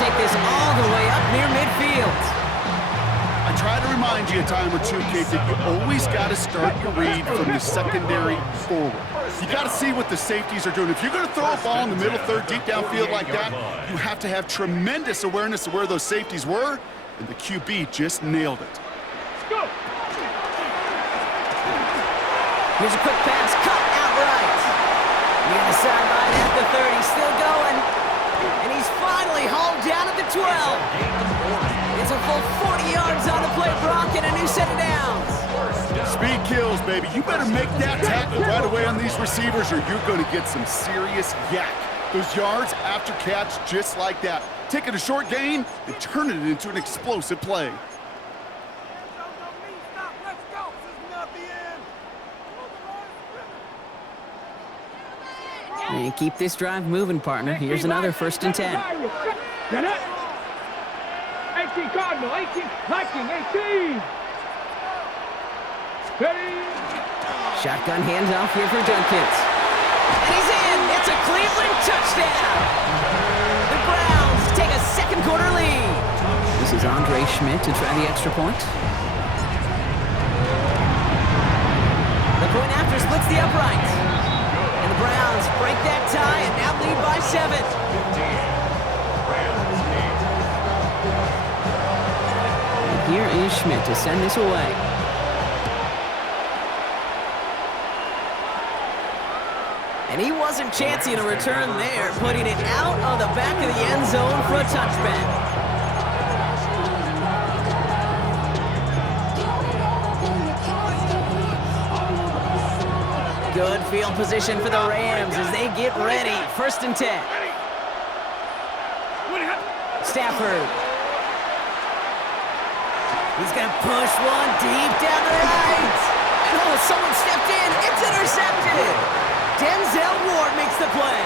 take this all the way up near midfield. I try to remind you a time or two, Kate, that you always got to start your read from the secondary forward. You got to see what the safeties are doing. If you're going to throw a ball in the middle third, deep downfield like that, you have to have tremendous awareness of where those safeties were, and the QB just nailed it. Go. Here's a quick pass, cut outright. Near the sideline at the 30, still going. And he's finally hauled down at the 12. It's a full 40 yards on the play, Brock, and a new set of downs. Speed kills, baby. You better make that tackle right away on these receivers or you're going to get some serious yak. Those yards after catch just like that. Taking a short gain and turning it into an explosive play. And keep this drive moving, partner. Here's another 1st and 10. 18 Cardinal, 18 Viking, 18. Ready. Shotgun handoff here for Junkins. And he's in. It's a Cleveland touchdown. The Browns take a second quarter lead. This is Andre Schmidt to try the extra point. The point after splits the upright. And the Browns break that tie and now lead by 7. Here is Schmidt to send this away. And he wasn't chancing a return there, putting it out of the back of the end zone for a touchback. Good field position for the Rams as they get ready. 1st and 10. Stafford. He's going to push one deep down the right. And oh, someone stepped in. It's intercepted. Denzel Ward makes the play.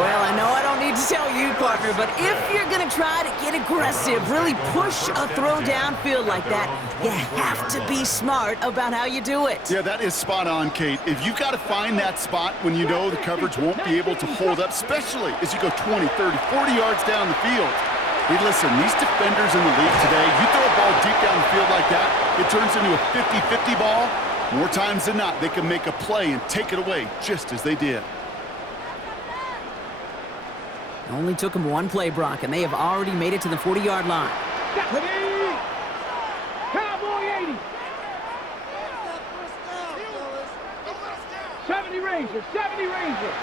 Well, I know I don't need to tell you, partner, but if you're going to try to get aggressive, really push a throw downfield like that, you have to be smart about how you do it. Yeah, that is spot on, Kate. If you've got to find that spot when you know the coverage won't be able to hold up, especially as you go 20, 30, 40 yards down the field. Hey, listen, these defenders in the league today, you throw a ball deep down the field like that, it turns into a 50-50 ball. More times than not, they can make a play and take it away just as they did. It only took them one play, Brock, and they have already made it to the 40-yard line. Cowboy 80. 70 Rangers, 70 Rangers.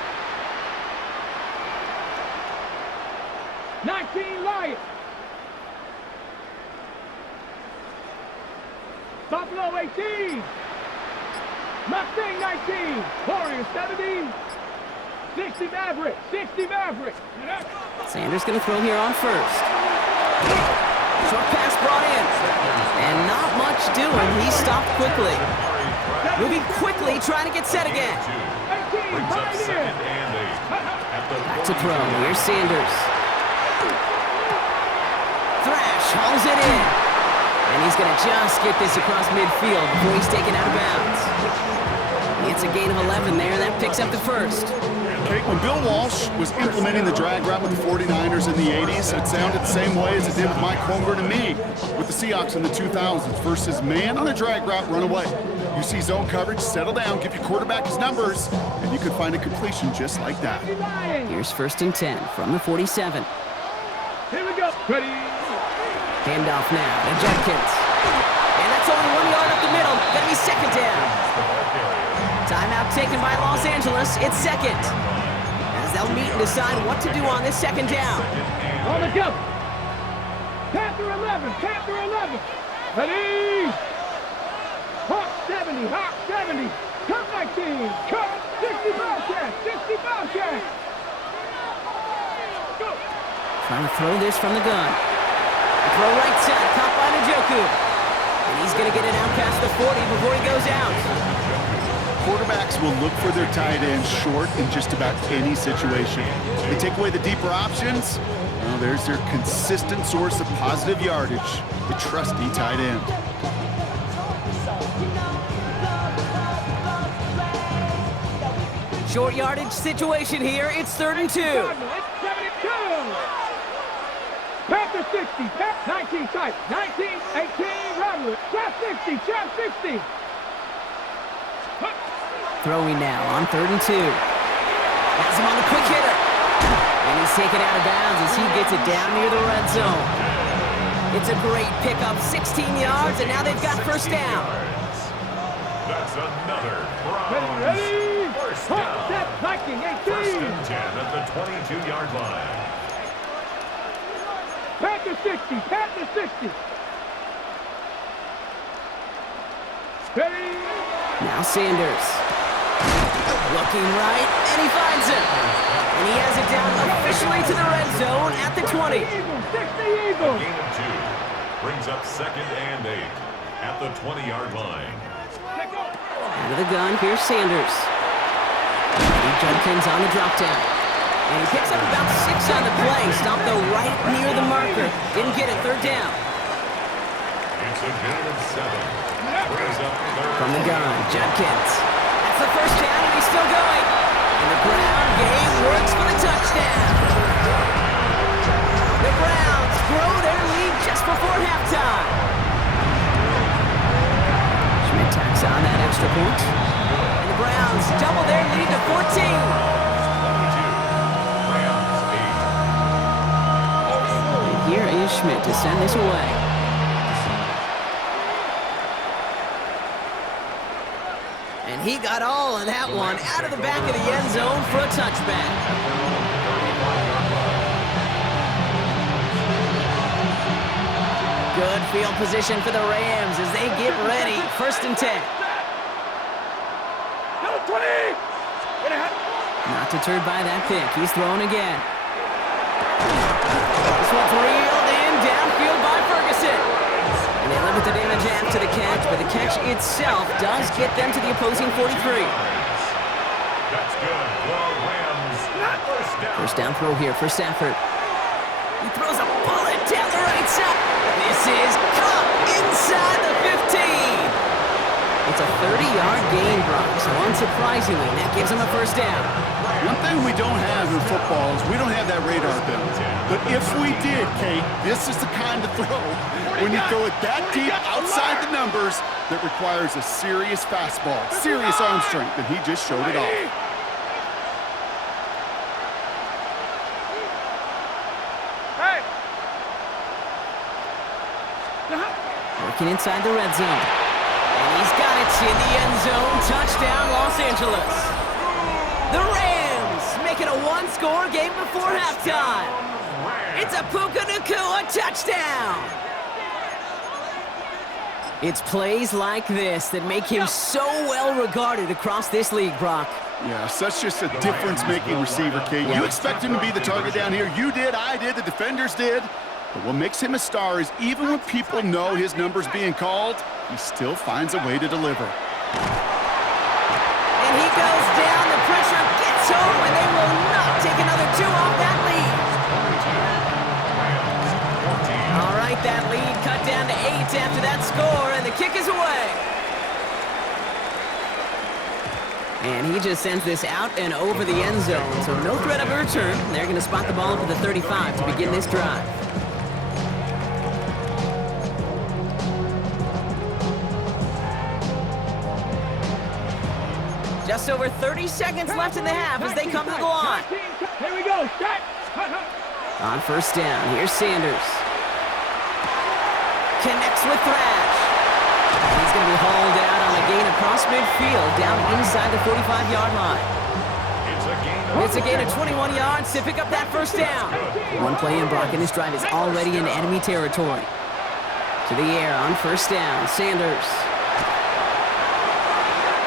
19 Lions. Buffalo 18. Mustang 19. Warriors 70. 60 Maverick. 60 Maverick. Sanders going to throw here on 1st. Short pass brought in. And not much doing. He stopped quickly. Moving quickly, trying to get set again. 18. Pioneer. Back to throw. Here's Sanders. Thrash hauls it in. And he's going to just get this across midfield before he's taken out of bounds. It's a gain of 11 there, and that picks up the 1st. Okay, when Bill Walsh was implementing the drag route with the 49ers in the 80s, it sounded the same way as it did with Mike Holmgren and me with the Seahawks in the 2000s versus man on a drag route, run away. You see zone coverage, settle down, give your quarterback his numbers, and you can find a completion just like that. Here's 1st and 10 from the 47. Here we go. Ready. Handoff now to Jenkins. And that's only 1 yard up the middle. Gonna be 2nd down. Timeout taken by Los Angeles. It's 2nd. As they'll meet and decide what to do on this 2nd down. On the go. Panther 11. Panther 11. Ready. Hawk 70. Hawk 70. Cut 19. Cut 60 Bobcat. 60 Bobcat. Go. Trying to throw this from the gun. Throw right side, caught by Njoku. And he's going to get it out past the 40 before he goes out. Quarterbacks will look for their tight ends short in just about any situation. They take away the deeper options. Well, there's their consistent source of positive yardage, the trusty tight end. Short yardage situation here. It's 3rd and 2. 60, pass 19 tight, 19, 18, rattle it, trap 60, trap 60. Throwing now on 3rd and 2. Has him on the quick hitter. And he's taken out of bounds as he gets it down near the red zone. It's a great pickup, 16 yards, and now they've got first down. That's another Browns Ready? first down. Set, Viking, 18. First and 10 at the 22-yard line. Panther 60, Panther 60. Ready? Now Sanders. Looking right, and he finds him. And he has it down officially to the red zone at the 20. Eagles, 60 Eagles. Gain of 2 brings up 2nd and 8 at the 20-yard line. Out of the gun, here's Sanders. Eddie Judkins on the drop down. And he picks up about 6 on the play. Stopped though right near the marker. Didn't get it, 3rd down. It's a gain of 7. Brings up 3rd. From the gun, Judkins. That's the first down, and he's still going. And the Brown game works for the touchdown. The Browns grow their lead just before halftime. Schmidt tacks on that extra point. And the Browns double their lead to 14. 22. Rams 8. And here is Schmidt to send this away. And he got all of that one out of the back of the end zone for a touchback. Good field position for the Rams as they get ready. 1st and 10. Number 20. Not deterred by that pick. He's throwing again. This one's reeled in downfield by Ferguson. And they limit the damage after the catch, but the catch itself does get them to the opposing 43. That's good for Rams. First down. First down throw here for Stafford. He throws a bullet down the right side. This is caught inside the 15. It's a 30-yard gain, Brock, so unsurprisingly, that gives him a first down. One thing we don't have in football is we don't have that radar gun. But if we did, Kate, this is the kind of throw, when you throw it that deep outside the numbers, that requires a serious fastball, serious arm strength, and he just showed it off. Working inside the red zone. And he's got it in the end zone. Touchdown, Los Angeles. The Rams make it a one-score game before halftime. It's a Puka Nacua touchdown. It's plays like this that make him so well regarded across this league, Brock. Yeah, such just a difference-making receiver, Kate. You expect him to be the target down here. You did, I did, the defenders did. But what makes him a star is even when people know his number's being called, he still finds a way to deliver. And he goes down, the pressure gets home, and they will not take another 2 off that lead. All right, that lead cut down to 8 after that score, and the kick is away. And he just sends this out and over the end zone, so no threat of a return. They're going to spot the ball up at the 35 to begin this drive. Just over 30 seconds left in the half as they come to the line. Here we go. Start. On first down, here's Sanders. Connects with Thrash. He's going to be hauled out on a gain across midfield, down inside the 45-yard line. It's a gain of 21 yards to pick up that first down. One play in, Brock, and this drive is already in enemy territory. To the air on first down, Sanders.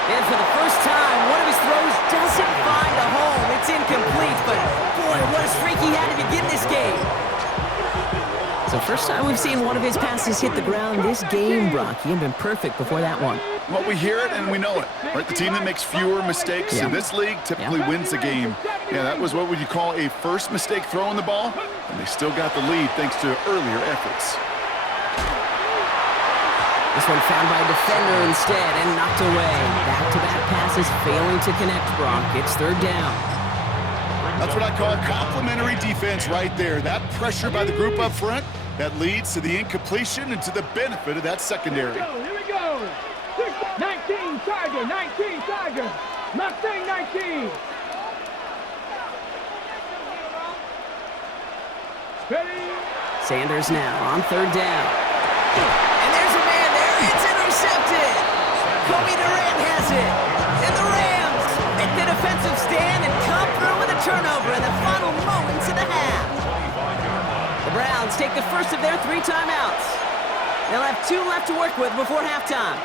And for the first time, one of his throws doesn't find a home. It's incomplete, but boy, what a streak he had to begin this game. So first time we've seen one of his passes hit the ground this game, Brock. He had been perfect before that one. Well, we hear it and we know it. Right? The team that makes fewer mistakes in this league typically wins the game. Yeah, that was what would you call a first mistake throwing the ball, and they still got the lead thanks to earlier efforts. This one found by a defender instead and knocked away. Back-to-back passes failing to connect, Brock. It's third down. That's what I call complimentary defense right there. That pressure by the group up front That leads to the incompletion and to the benefit of that secondary. Here we go. 19 Tiger, 19 Tiger. Mustang 19. Ready? Sanders now on third down. And there's a man there. It's intercepted. Kobe Durant has it. And the Rams make the defensive stand and come through with a turnover in the final moments of the half. The Browns take the first of their 3 timeouts. They'll have 2 left to work with before halftime.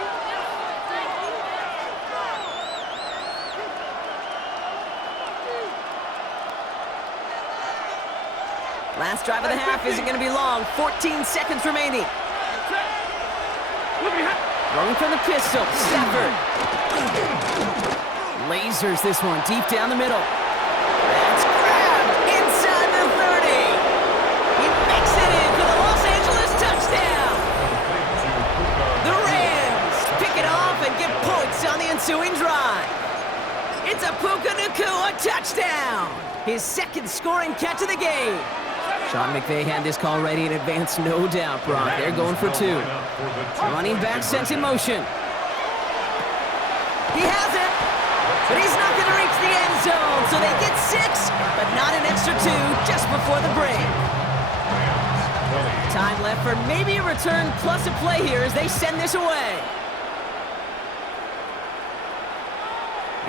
Last drive of the half isn't going to be long. 14 seconds remaining. Rolling from the pistol. Stafford. Lasers this one deep down the middle. That's grabbed inside the 30. He makes it in for the Los Angeles touchdown. The Rams pick it off and get points on the ensuing drive. It's a Puka Nacua touchdown. His second scoring catch of the game. Sean McVay had this call ready in advance, no doubt, Brock. They're going for 2. Running back sent in motion. He has it, but he's not going to reach the end zone, so they get 6, but not an extra 2 just before the break. Time left for maybe a return plus a play here as they send this away.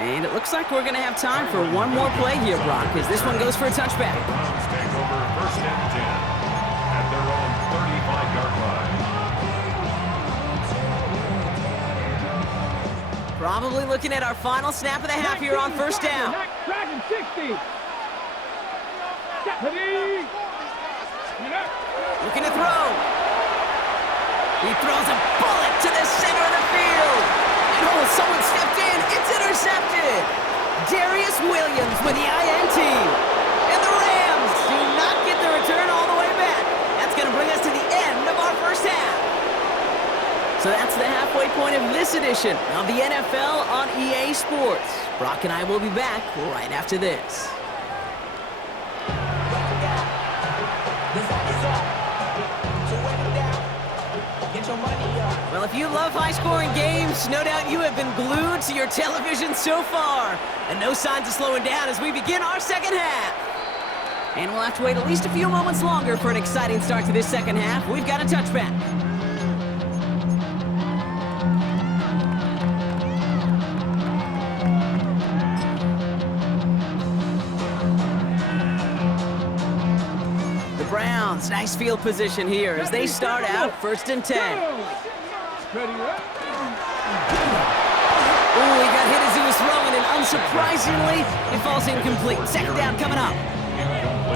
And it looks like we're going to have time for one more play here, Brock, as this one goes for a touchback. Browns take over first and 10 at their own 35-yard line. Probably looking at our final snap of the half here on first down. Dragon 60. Ready? Looking to throw. He throws a bullet to the center of the field. Oh, someone stepped in. It's intercepted. Darius Williams with the INT. And the Rams do not get the return all the way back. That's going to bring us to the end of our first half. So that's the halfway point of this edition of the NFL on EA Sports. Brock and I will be back right after this. Well, if you love high-scoring games, no doubt you have been glued to your television so far. And no signs of slowing down as we begin our second half. And we'll have to wait at least a few moments longer for an exciting start to this second half. We've got a touchback. The Browns, nice field position here as they start out first and 10. Ready, right? Oh, he got hit as he was throwing, and unsurprisingly, it falls incomplete. Second down coming up.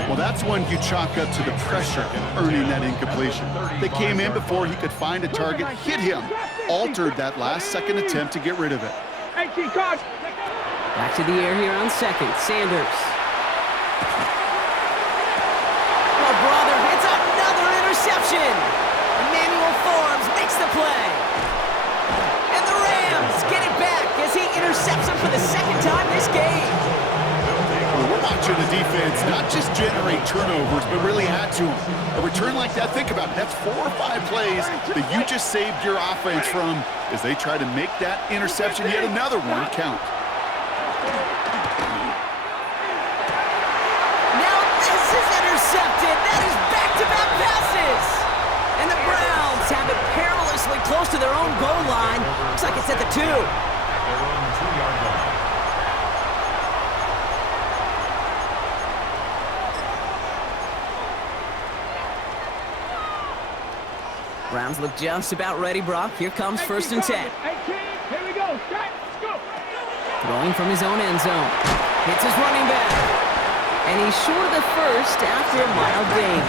Well, that's one you chalk up to the pressure earning that incompletion. They came in before he could find a target, hit him, altered that last-second attempt to get rid of it. Back to the air here on second. Sanders. Oh, brother, it's another interception. Emmanuel Forbes makes the play. And the Rams get it back as he intercepts him for the second time this game. Well, we're watching the defense not just generate turnovers, but really add to them. A return like that, think about it, that's 4 or 5 plays that you just saved your offense from as they try to make that interception, yet another one, count. Now this is intercepted. That is back-to-back passes. And the Browns have it perilously close to their own goal line. Looks like it's at the 2. Their own 2-yard line. Browns look just about ready, Brock. Here comes first and 10. 18, here we go. Strike, go. Throwing from his own end zone. Hits his running back. And he's short of the first after a mild gain.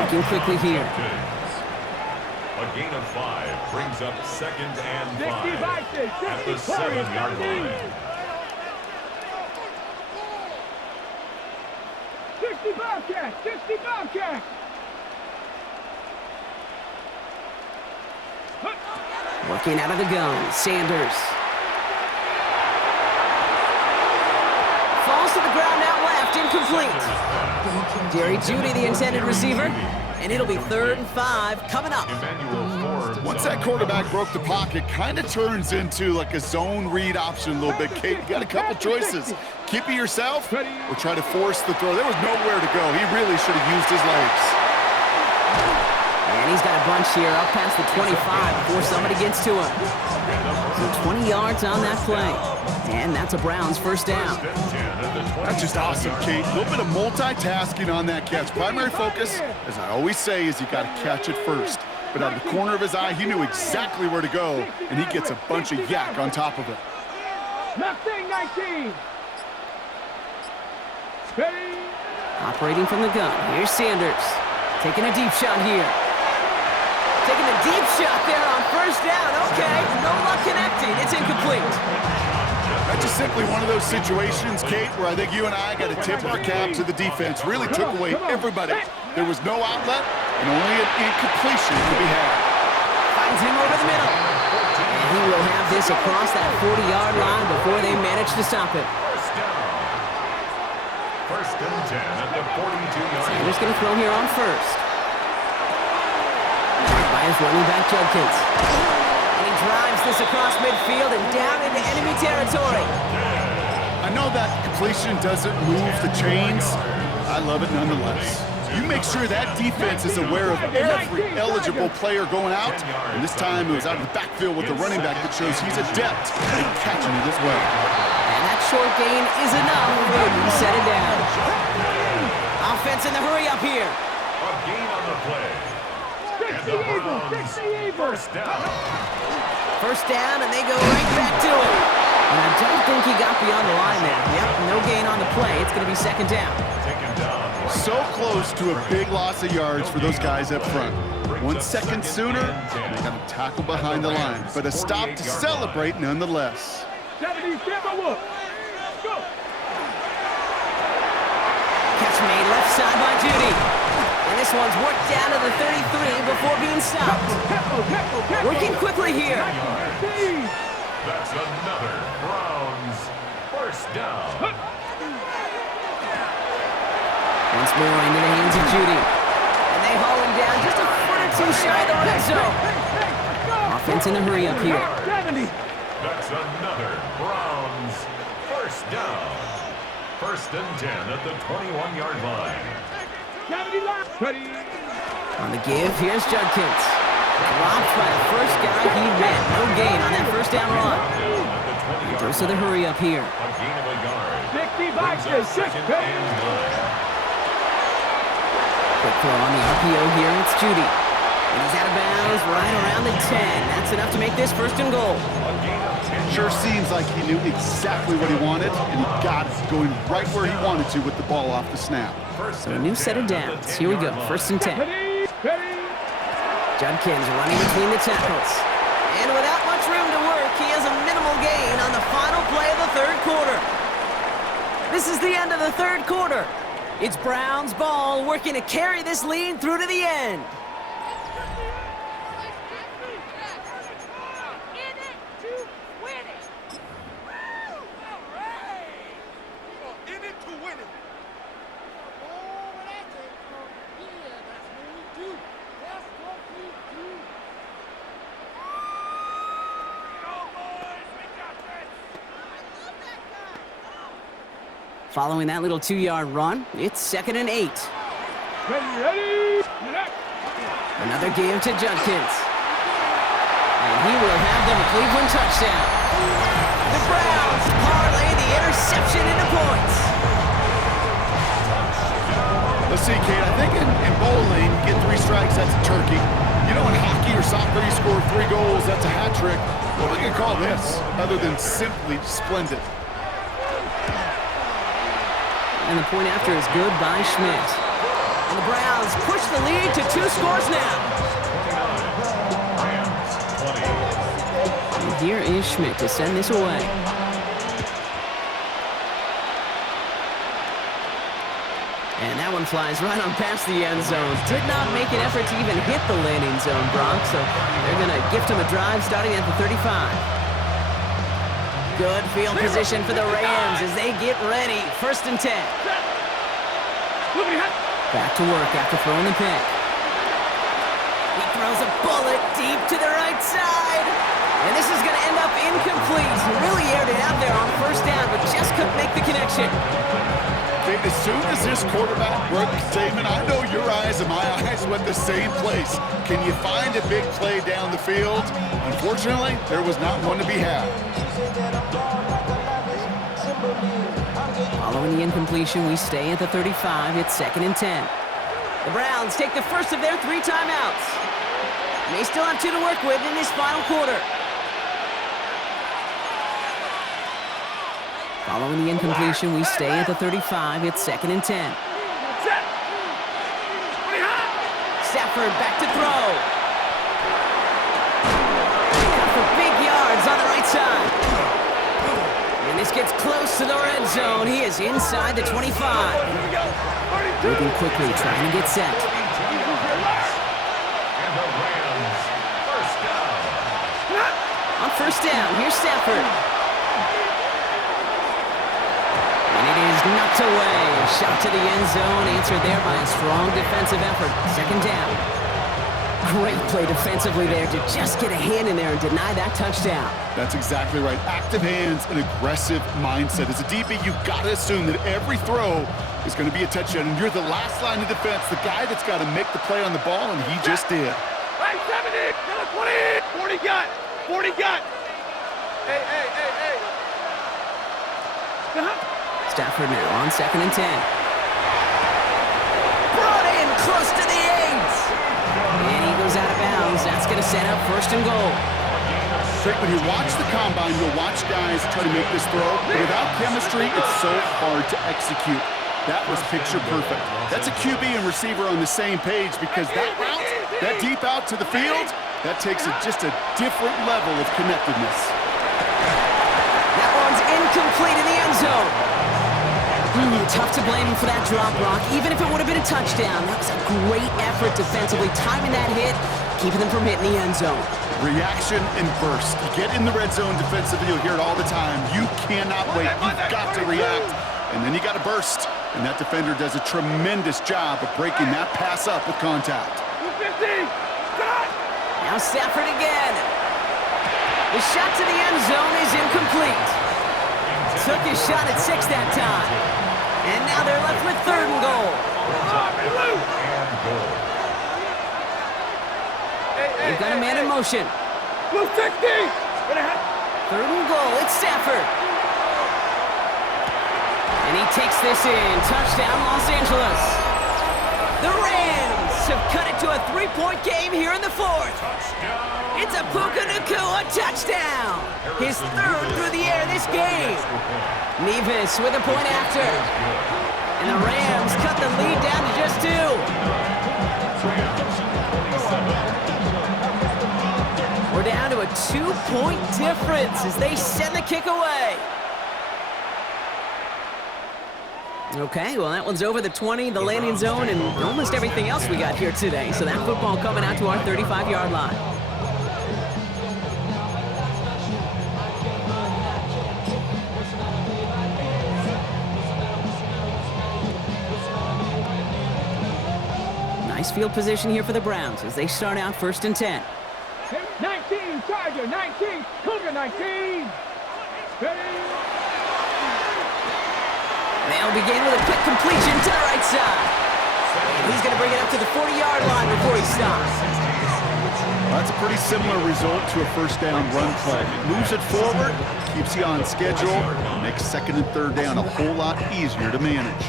Looking quickly here. A gain of 5 brings up second and 5 at the 60, 7-yard line. 60 Bobcat, 60 Bobcat. Working out of the gun, Sanders. Falls to the ground out left, incomplete. Jerry Jeudy, the intended receiver. And it'll be 3rd and 5 coming up. Once that quarterback broke the pocket, kind of turns into like a zone read option a little bit, Kate. You got a couple choices. Keep it yourself or try to force the throw. There was nowhere to go. He really should have used his legs. And he's got a bunch here up past the 25 before somebody gets to him. So 20 yards on that play. And that's a Browns first down. That's just awesome, Kate. A little bit of multitasking on that catch. Primary focus, as I always say, is you got to catch it first. But out of the corner of his eye, he knew exactly where to go, and he gets a bunch of yak on top of it. Mustang 19. Ready. Operating from the gun. Here's Sanders. Taking a deep shot here. Taking a deep shot there on first down. Okay, no luck connecting. It's incomplete. That's just simply one of those situations, Kate, where I think you and I got to tip our cap to the defense. Really took away everybody. There was no outlet, and only an incompletion could be had. Finds him over the middle. And he will have this across that 40-yard line before they manage to stop it. First and 10 at the 42-yard line. Sanders going to throw here on first. By his running back, Judkins. And he drives this across midfield and down into enemy territory. I know that completion doesn't move the chains. I love it nonetheless. You make sure that defense is aware of every eligible player going out. And this time it was out of the backfield with the running back that shows he's adept at catching it as well. And that short gain is enough to set it down. Offense in the hurry up here. A gain on the play. First down. First down, and they go right back to it. And I don't think he got beyond the line there. Yep, no gain on the play. It's going to be second down. Taken down. So close to a big loss of yards for those guys up front. 1 second sooner, they got a tackle behind the line. But a stop to celebrate nonetheless. 77 look. Go. Catch made left side by Jeudy. And this one's worked down to the 33 before being stopped. Working quickly here. That's another Browns first down. Once more into the hands of Jeudy. And they haul him down just a foot or two shy of the red zone. Offense in a hurry up here. That's another Browns first down. First and 10 at the 21-yard line. On the give, here's Judkins. Dropped by the first guy he met. No gain on that first down run. He goes to the hurry up here. A gain of a yard. 65 second and 9. Quick throw on the RPO here. It's Jeudy. And he's out of bounds right around the 10. That's enough to make this first and goal. A gain of 10. Sure seems like he knew exactly what he wanted, and he got it, going right where he wanted to with the ball off the snap. So a new set of downs. Here we go, first and 10. Judkins running between the tackles. And without much room to work, he has a minimal gain on the final play of the third quarter. This is the end of the third quarter. It's Browns ball working to carry this lead through to the end. Following that little 2-yard run, it's 2nd and 8. Ready. Another give to Judkins. And he will have the Cleveland touchdown. The Browns parlay the interception into points. Let's see, Kate, I think in bowling, you get 3 strikes, that's a turkey. You know, in hockey or soccer, you score 3 goals, that's a hat trick. What are we going to call this, other than simply splendid? And the point after is good by Schmidt. And the Browns push the lead to 2 scores now. And here is Schmidt to send this away. And that one flies right on past the end zone. Did not make an effort to even hit the landing zone, Brock, so they're going to gift him a drive starting at the 35. Good field position for the Rams as they get ready. First and 10. Back to work after throwing the pick. He throws a bullet deep to the right side. And this is going to end up incomplete. He really aired it out there on first down, but just couldn't make the connection. Okay, as soon as this quarterback broke the statement, I know your eyes and my eyes went the same place. Can you find a big play down the field? Unfortunately, there was not one to be had. Following the incompletion, we stay at the 35. It's 2nd and 10. The Browns take the first of their 3 timeouts. They still have 2 to work with in this final quarter. Following the incompletion, we stay at the 35. It's 2nd and 10. Stafford back to throw. Cut for big yards on the right side. And this gets close to the red zone. He is inside the 25. Moving quickly, trying to get set. On first down, here's Stafford. And it is knocked away. A shot to the end zone, answered there by a strong defensive effort. 2nd down. Great play defensively there to just get a hand in there and deny that touchdown. That's exactly right. Active hands and aggressive mindset. As a DB, you've got to assume that every throw is going to be a touchdown, and you're the last line of defense, the guy that's got to make the play on the ball, and he just did. Hey, 70, 20, 40 got, 40 got. Hey. Stafford now on 2nd and 10. Brought in close to the 8. And he goes out of bounds. That's going to set up 1st and goal. Rick, when you watch the combine, you'll watch guys try to make this throw, but without chemistry, it's so hard to execute. That was picture perfect. That's a QB and receiver on the same page, because that route, that deep out to the field, that takes just a different level of connectedness. That one's incomplete in the end zone. Tough to blame him for that drop, Rock. Even if it would have been a touchdown, that was a great effort defensively, timing that hit, keeping them from hitting the end zone. Reaction and burst. You get in the red zone defensively, you'll hear it all the time. You cannot wait. You've got to react, and then you got to burst. And that defender does a tremendous job of breaking that pass up with contact. Now Stafford again. The shot to the end zone is incomplete. Took his shot at 6 that time. And now they're left with 3rd and goal. They've got a man in motion. 3rd and goal, it's Stafford. And he takes this in. Touchdown, Los Angeles. The Rams have cut it to a 3-point game here in the 4th. It's a Puka Nacua touchdown. His 3rd through the air this game. Nevis with a point after. And the Rams cut the lead down to just 2. We're down to a 2-point difference as they send the kick away. Okay, well, that one's over the 20, the landing zone, and almost everything else we got here today. So that football coming out to our 35-yard line. Nice field position here for the Browns as they start out 1st and 10. 19, Charger, 19, Cougar, 19. They'll begin with a quick completion to the right side. He's going to bring it up to the 40-yard line before he stops. That's a pretty similar result to a 1st down run play. It moves it forward, keeps you on schedule, makes 2nd and 3rd down a whole lot easier to manage.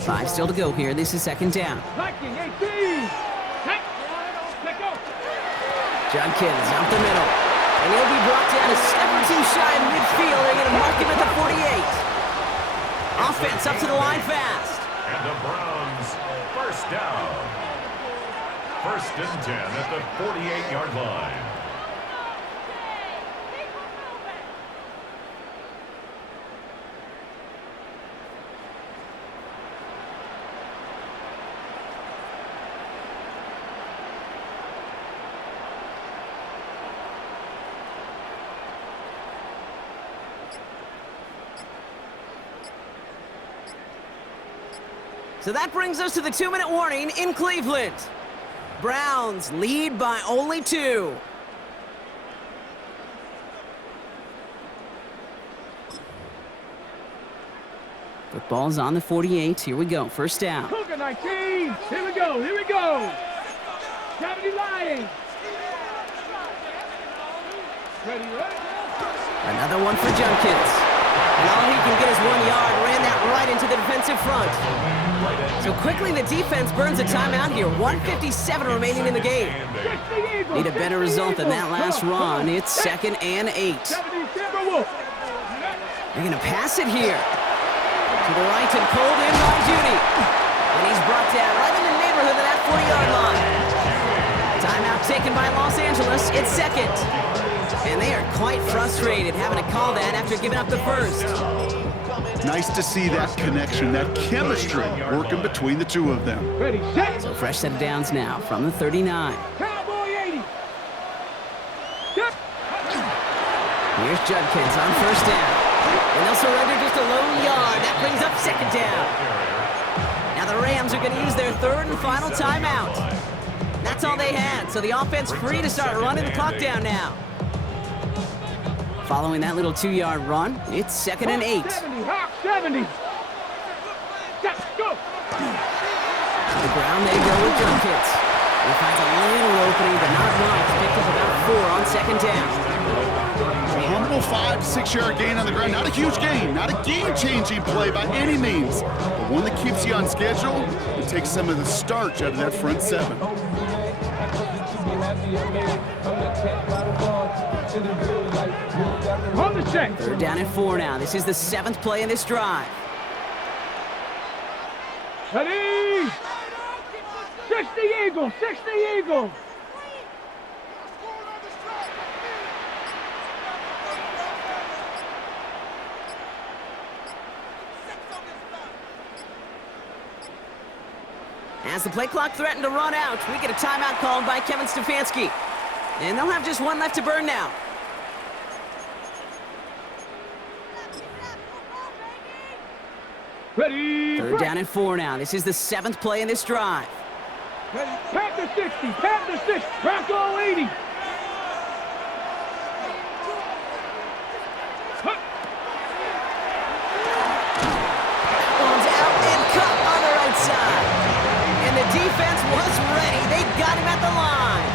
Five still to go here. This is 2nd down. Judkins out the middle. And he'll be brought down a step or 2 shy in midfield. They're going to mark him at the 48. Offense up to the line fast. And the Browns, 1st down. 1st and 10 at the 48-yard line. So that brings us to the 2-minute warning in Cleveland. Browns lead by only 2. Football's on the 48. Here we go. First down. Cougar 19. Here we go. Here we go. 70 Lions. Ready, ready. Another one for Junkins. And all he can get is 1 yard. Ran that right into the defensive front. So quickly the defense burns a timeout here. 1:57 remaining in the game. Need a better result than that last run. It's 2nd and 8. They're going to pass it here. To the right and pulled in by Judy. And he's brought down right in the neighborhood of that 40-yard line. Timeout taken by Los Angeles. It's 2nd. And they are quite frustrated having to call that after giving up the first. Nice to see that connection, that chemistry working between the two of them. Ready, set. So fresh set of downs now from the 39. Cowboy 80. Yep. Here's Judkins on first down. And they'll surrender just a lone yard. That brings up 2nd down. Now the Rams are going to use their 3rd and final timeout. That's all they had, so the offense free to start running the clock down now. Following that little 2-yard run, it's 2nd and 8. 70, Hawk 70. Let's go. To the ground they go with Judkins. He finds a little opening, but not much. Picked up about 4 on 2nd down. A humble 5 to 6 yard gain on the ground. Not a huge gain, not a game-changing play by any means, but one that keeps you on schedule and takes some of the starch out of that front 7. On the check. 3rd down and 4 now. This is the 7th play in this drive. Ready. 60 Eagles. 60 Eagles. As the play clock threatened to run out, we get a timeout called by Kevin Stefanski. And they'll have just 1 left to burn now. Ready. 3rd down and 4 now. This is the 7th play in this drive. Ready. Panther 60. Panther 60. Bronco 80. One's out and cut on the right side. And the defense was ready. They got him at the line.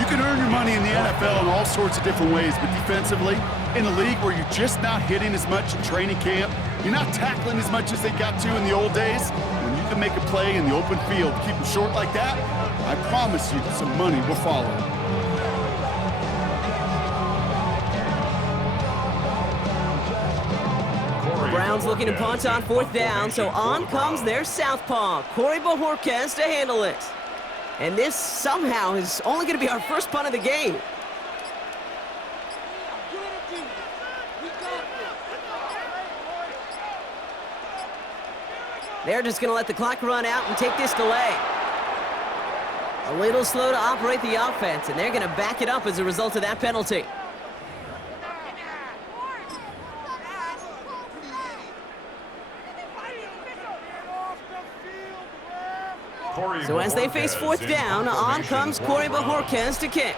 You can earn your money in the NFL in all sorts of different ways, but defensively, in a league where you're just not hitting as much in training camp, you're not tackling as much as they got to in the old days, when you can make a play in the open field, keep them short like that, I promise you some money will follow. Browns looking to punt on 4th down, so on comes their southpaw, Corey Bojorquez, to handle it. And this somehow is only going to be our first punt of the game. They're just going to let the clock run out and take this delay. A little slow to operate the offense, and they're going to back it up as a result of that penalty. So as they face 4th down, on comes Corey Bojorquez to kick.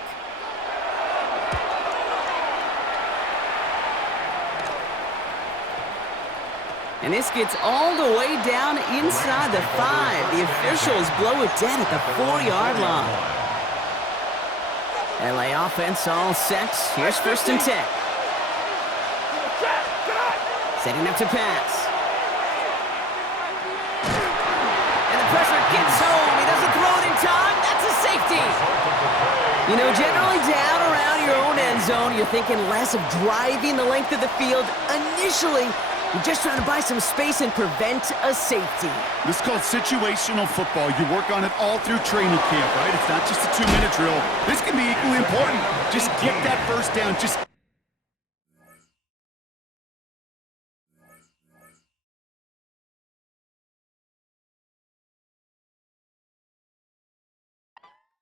And this gets all the way down inside the 5. The officials blow it dead at the 4-yard line. LA offense all set. Here's 1st and 10. Setting up to pass. And the pressure gets home. He doesn't throw it in time. That's a safety. You know, generally down around your own end zone, you're thinking less of driving the length of the field. Initially, you're just trying to buy some space and prevent a safety. This is called situational football. You work on it all through training camp, right? It's not just a 2-minute drill. This can be equally important. Just get that first down. Just